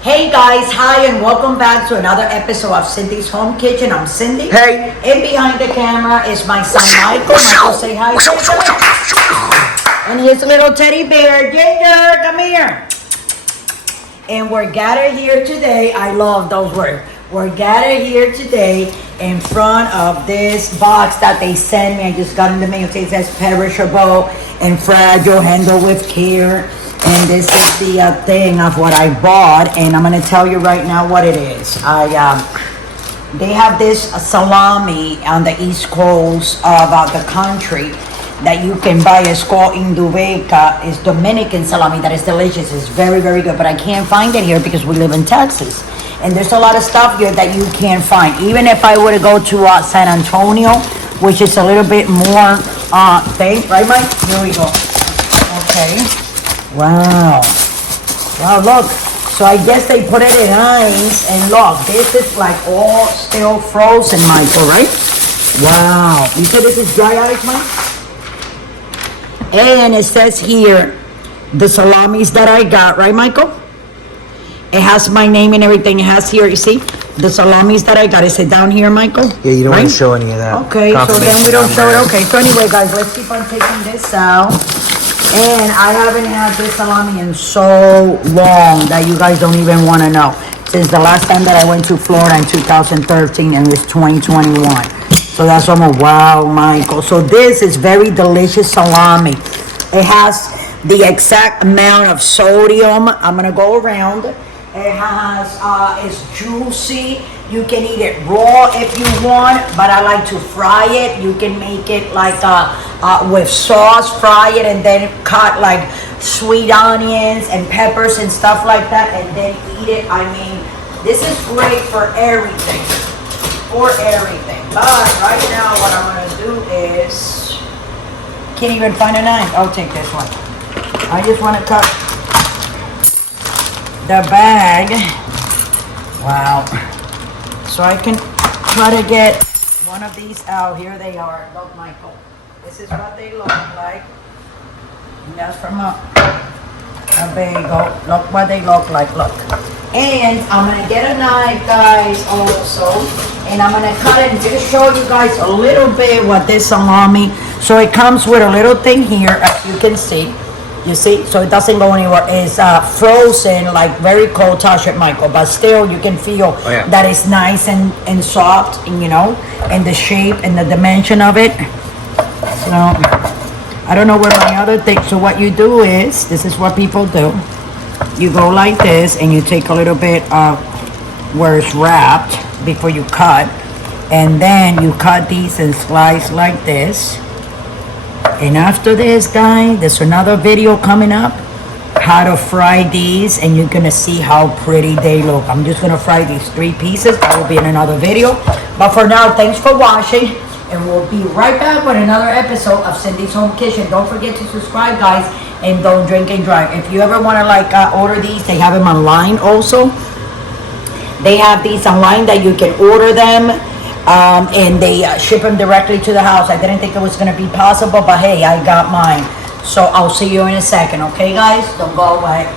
Hey guys, hi and welcome back to another episode of Cindy's Home Kitchen. I'm Cindy. Hey. And behind the camera is my son Michael. Michael, say hi, Ginger. And his little teddy bear, Ginger, come here. And we're gathered here today. I love those words. We're gathered here today in front of this box that they sent me. I just got in the mail. It says perishable and fragile, handle with care. And this is the thing of what I bought, and I'm gonna tell you right now what it is. They have this salami on the east coast of the country that you can buy. It's called Indubeca. It's Dominican Salami. That is delicious. It's very, very good, but I can't find it here because we live in Texas. And there's a lot of stuff here that you can't find. Even if I were to go to San Antonio, which is a little bit more thing, right, Mike? Here we go. Okay. Wow. Wow, look. So I guess they put it in ice, and look, this is like all still frozen, Michael, right? Wow. You said this is dry ice, Mike? And it says here, the salamis that I got, right, Michael? It has my name and everything. It has here, you see, the salamis that I got. Is it down here, Michael? Yeah, you don't want to show any of that. Okay, so then we don't show it. Okay, so anyway, guys, let's keep on taking this out. And I haven't had this salami in so long that you guys don't even want to know. Since the last time that I went to Florida in 2013 and it's 2021. So that's almost, wow, Michael. So this is very delicious salami. It has the exact amount of sodium. I'm going to go around. It has, it's juicy. You can eat it raw if you want, but I like to fry it. You can make it like with sauce, fry it, and then cut like sweet onions and peppers and stuff like that, and then eat it. I mean, this is great for everything, But right now, what I'm gonna do is, can't even find a knife. I'll take this one. I just want to cut the bag. Wow. So I can try to get one of these out. Here they are. Look, Michael. This is what they look like. And that's from a bagel. Look what they look like. Look. And I'm going to get a knife, guys, also. And I'm going to cut it and just show you guys a little bit what this salami. So it comes with a little thing here, as you can see. You see, so it doesn't go anywhere. It's frozen, like very cold. Touch it, Michael, but still you can feel that it's nice and soft, and you know, and the shape and the dimension of it. So I don't know where my other thing. So what you do is, this is what people do. You go like this, and you take a little bit of where it's wrapped before you cut, and then you cut these and slice like this. And after this, guys, there's another video coming up, how to fry these, and you're gonna see how pretty they look. I'm just gonna fry these 3 pieces. That will be in another video. But for now, thanks for watching, and we'll be right back with another episode of Cindy's Home Kitchen. Don't forget to subscribe, guys, and don't drink and drive. If you ever wanna like order these, they have them online also. They have these online that you can order them. And they ship them directly to the house. I didn't think it was going to be possible, but hey, I got mine. So I'll see you in a second, okay, guys? Don't go away.